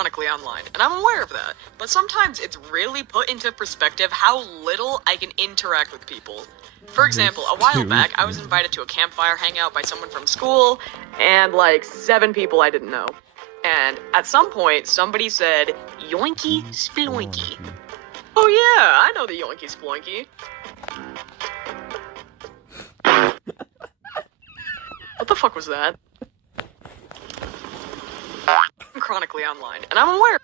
chronically online, and I'm aware of that. But sometimes it's really put into perspective how little I can interact with people. For example, a while back, I was invited to a campfire hangout by someone from school, and like 7 people I didn't know. And at some point, somebody said, yoinky sploinky. Oh yeah, I know the yoinky sploinky. What the fuck was that? I'm chronically online, and I'm aware.